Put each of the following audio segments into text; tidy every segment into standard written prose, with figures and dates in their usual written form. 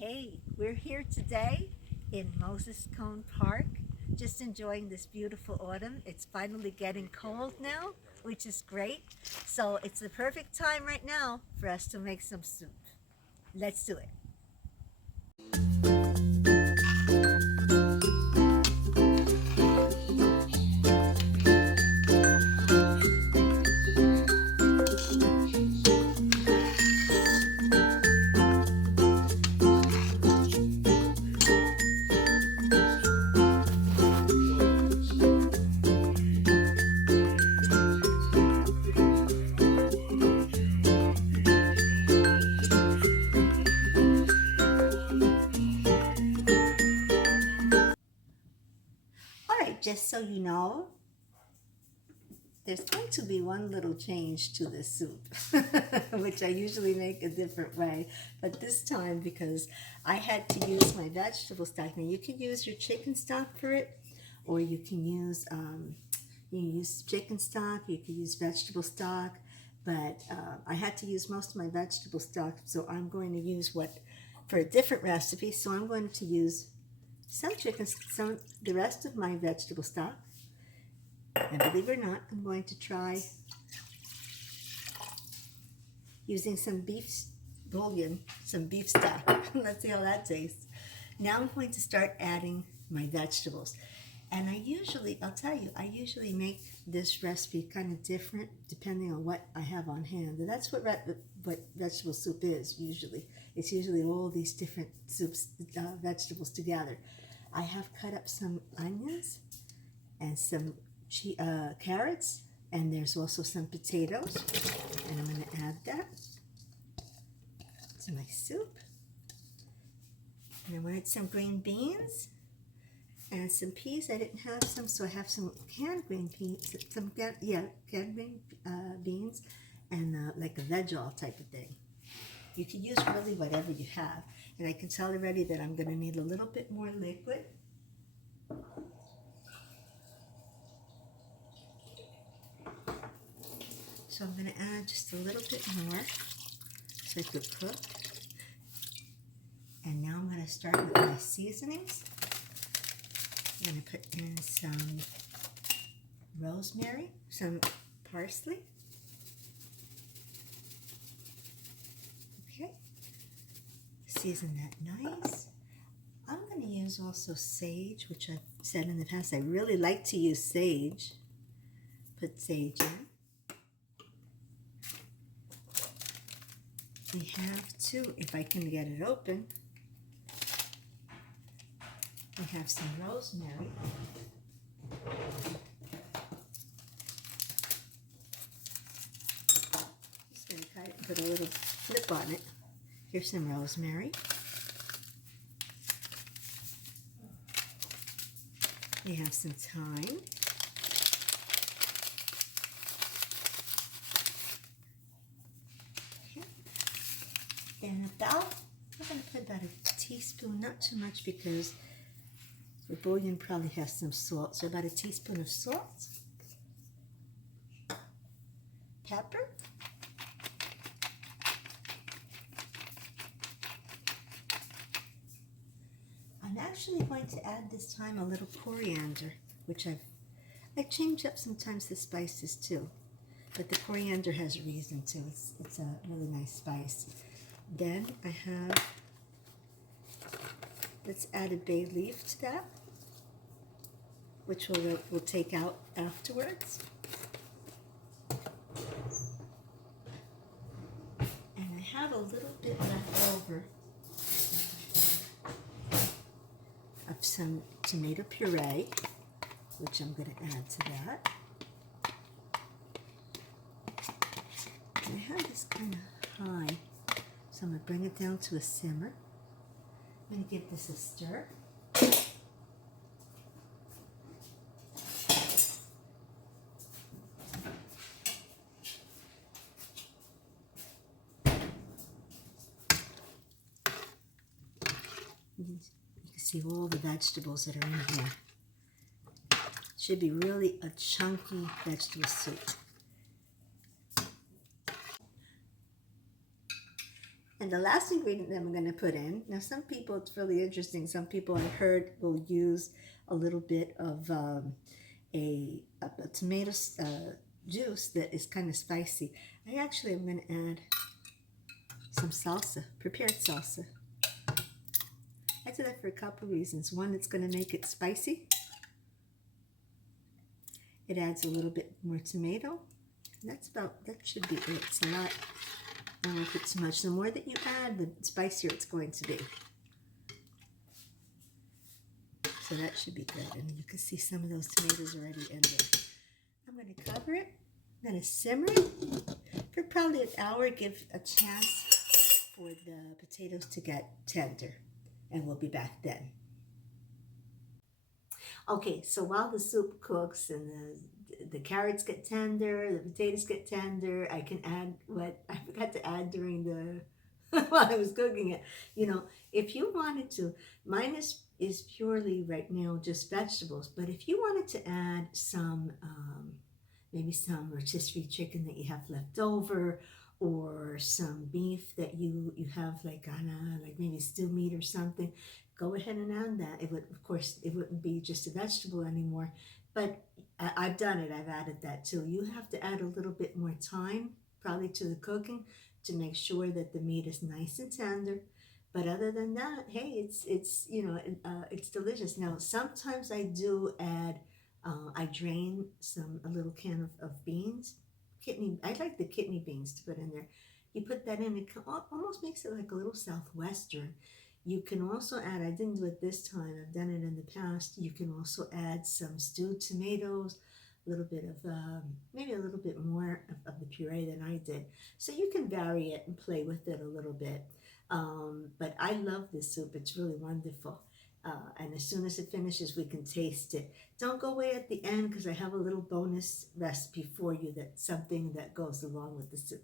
Hey, we're here today in Moses Cone Park, just enjoying this beautiful autumn. It's finally getting cold now, which is great. So it's the perfect time right now for us to make some soup. Let's do it. All right, just so you know, there's going to be one little change to this soup, which I usually make a different way. But this time, because I had to use my vegetable stock. Now, you can use your chicken stock for it, or you can use chicken stock, you can use vegetable stock. But I had to use most of my vegetable stock, so I'm going to use for a different recipe. So I'm going to use the rest of my vegetable stock. And believe it or not, I'm going to try using some beef bouillon, some beef stock. Let's see how that tastes. Now I'm going to start adding my vegetables. And I'll tell you, I usually make this recipe kind of different depending on what I have on hand. And that's what vegetable soup is usually. It's usually all these different vegetables together. I have cut up some onions and some carrots, and there's also some potatoes, and I'm going to add that to my soup. And I wanted some green beans and some peas. I didn't have some, so I have some canned green peas, canned green beans, and like a veg-all type of thing. You can use really whatever you have, and I can tell already that I'm going to need a little bit more liquid. So I'm going to add just a little bit more so it could cook. And now I'm going to start with my seasonings. I'm going to put in some rosemary, some parsley. Okay. Season that nice. I'm going to use also sage, which I've said in the past. I really like to use sage. Put sage in. We have to, if I can get it open, we have some rosemary. Just going to cut it and put a little flip on it. Here's some rosemary. We have some thyme. And I'm going to put about a teaspoon, not too much because the bouillon probably has some salt. So about a teaspoon of salt. Pepper. I'm actually going to add this time a little coriander, which I change up sometimes the spices too. But the coriander has a reason too. It's a really nice spice. Then let's add a bay leaf to that, which we'll take out afterwards. And I have a little bit left over of some tomato puree, which I'm going to add to that. And I have this kind of high, so I'm going to bring it down to a simmer. I'm going to give this a stir. You can see all the vegetables that are in here. It should be really a chunky vegetable soup. And And the last ingredient that I'm going to put in, now some people, it's really interesting, some people I heard will use a little bit of a tomato juice that is kind of spicy. I actually am going to add some salsa, prepared salsa. I do that for a couple of reasons. One, it's going to make it spicy. It adds a little bit more tomato. That should be it. It's a lot. I don't put too much. The more that you add, the spicier it's going to be. So that should be good. And you can see some of those tomatoes already in there. I'm going to cover it. I'm going to simmer it for probably an hour. Give a chance for the potatoes to get tender. And we'll be back then. Okay, so while the soup cooks and the carrots get tender, the potatoes get tender, I can add what I forgot to add during the while I was cooking it. You know, if you wanted to, mine is purely right now just vegetables. But if you wanted to add some, maybe some rotisserie chicken that you have left over, or some beef that you have like like maybe stew meat or something, go ahead and add that. It would, of course, it wouldn't be just a vegetable anymore. But I've done it. I've added that too. You have to add a little bit more time, probably, to the cooking to make sure that the meat is nice and tender. But other than that, hey, it's you know, it's delicious. Now sometimes I do add. I drain a little can of beans. I like the kidney beans to put in there. You put that in, it almost makes it like a little southwestern. You can also add, I didn't do it this time, I've done it in the past, you can also add some stewed tomatoes, a little bit of, maybe a little bit more of the puree than I did. So you can vary it and play with it a little bit. But I love this soup, it's really wonderful. And as soon as it finishes, we can taste it. Don't go away at the end, because I have a little bonus recipe for you, that's something that goes along with the soup.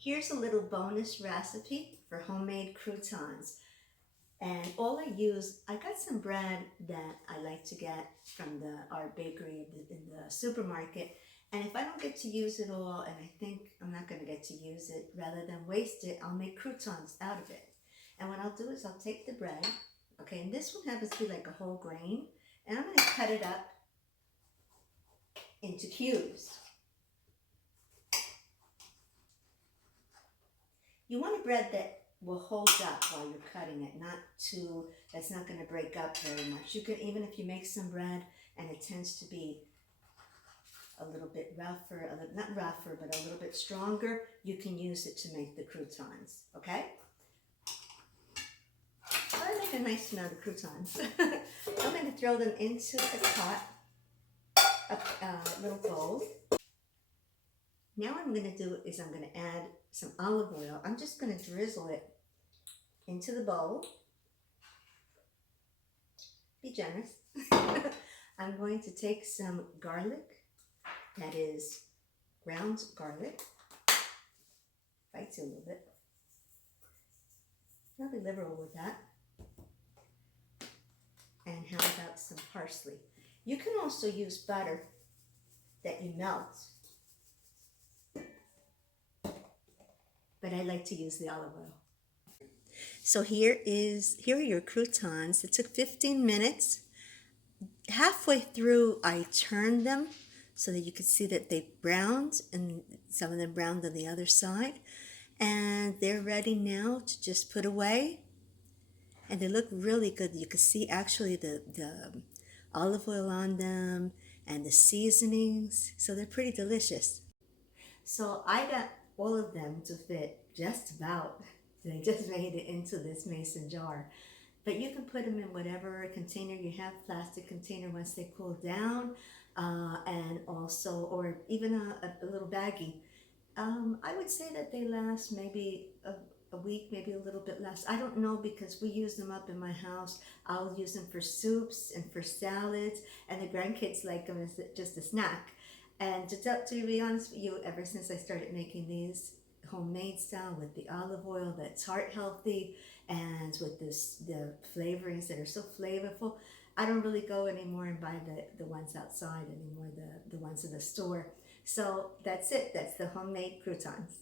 Here's a little bonus recipe for homemade croutons. And all I got some bread that I like to get from our bakery in the supermarket. And if I don't get to use it all, and I think I'm not going to get to use it, rather than waste it, I'll make croutons out of it. And what I'll do is I'll take the bread, okay, and this one happens to be like a whole grain, and I'm going to cut it up into cubes. You want a bread that will hold up while you're cutting it, that's not going to break up very much. You can, even if you make some bread and it tends to be a little bit rougher, not rougher, but a little bit stronger, you can use it to make the croutons, okay? I make a nice amount of croutons. I'm going to throw them into a little bowl. Now what I'm going to do is I'm going to add some olive oil. I'm just going to drizzle it into the bowl. Be generous. I'm going to take some garlic, that is ground garlic. Bites a little bit. I'll be liberal with that. And how about some parsley? You can also use butter that you melt, but I like to use the olive oil. So here are your croutons. It took 15 minutes. Halfway through, I turned them so that you could see that they browned, and some of them browned on the other side. And they're ready now to just put away. And they look really good. You can see actually the olive oil on them and the seasonings. So they're pretty delicious. So I got all of them to fit just about. They just made it into this mason jar. But you can put them in whatever container you have, plastic container, once they cool down, and also, or even a little baggie. I would say that they last maybe a week, maybe a little bit less. I don't know, because we use them up in my house. I'll use them for soups and for salads, and the grandkids like them as just a snack. And to be honest with you, ever since I started making these homemade style with the olive oil that's heart healthy and with the flavorings that are so flavorful. I don't really go anymore and buy the ones outside anymore, the ones in the store. So that's it. That's the homemade croutons.